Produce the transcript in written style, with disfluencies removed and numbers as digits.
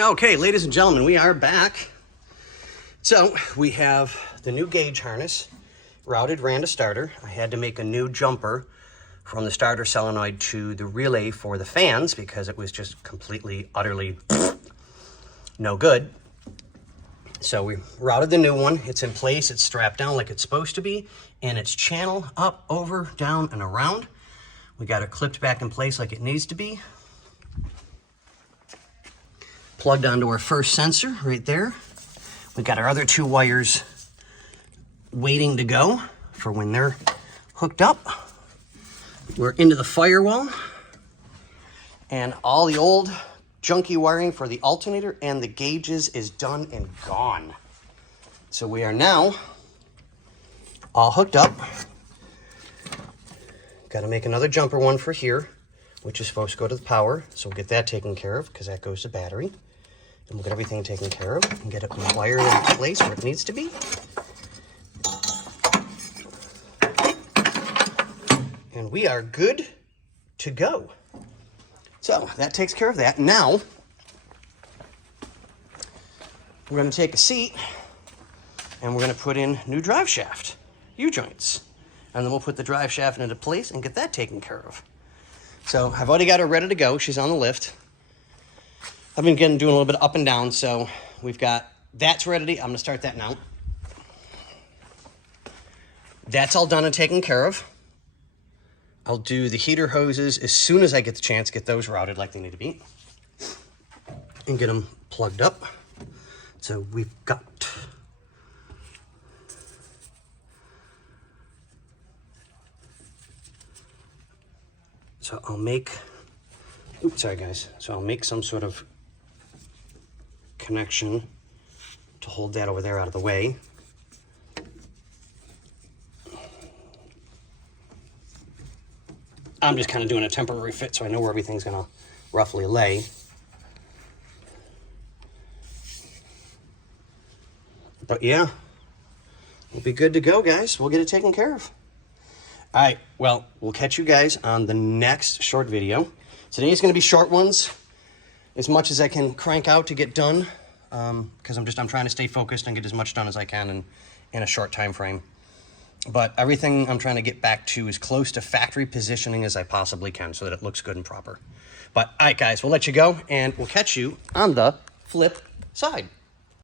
Okay, ladies and gentlemen, we are back. So we have the new gauge harness, routed, ran to starter. I had to make a new jumper from the starter solenoid to the relay for the fans because it was just completely, utterly no good. So we routed the new one. It's in place, it's strapped down like it's supposed to be, and it's channel up, over, down, and around. We got it clipped back in place like it needs to be. Plugged onto our first sensor right there. We got our other two wires waiting to go for when they're hooked up. We're into the firewall, and all the old junky wiring for the alternator and the gauges is done and gone. So we are now all hooked up. Got to make another jumper one for here, which is supposed to go to the power. So we'll get that taken care of because that goes to battery. And we'll get everything taken care of and get it wired in place where it needs to be. And we are good to go. So that takes care of that. Now, we're going to take a seat and we're going to put in new drive shaft, U-joints. And then we'll put the drive shaft into place and get that taken care of. So I've already got her ready to go. She's on the lift. I've been doing a little bit of up and down, so we've got that's ready. I'm going to start that now. That's all done and taken care of. I'll do the heater hoses as soon as I get the chance, get those routed like they need to be, and get them plugged up. So we've got I'll make, oops, sorry guys. So I'll make some sort of connection to hold that over there out of the way. I'm just kind of doing a temporary fit so I know where everything's gonna roughly lay. But yeah, we'll be good to go, guys. We'll get it taken care of. All right, well, we'll catch you guys on the next short video. Today's gonna be short ones, as much as I can crank out to get done, because I'm trying to stay focused and get as much done as I can in a short time frame. But everything I'm trying to get back to as close to factory positioning as I possibly can so that it looks good and proper. But all right, guys, we'll let you go, and we'll catch you on the flip side.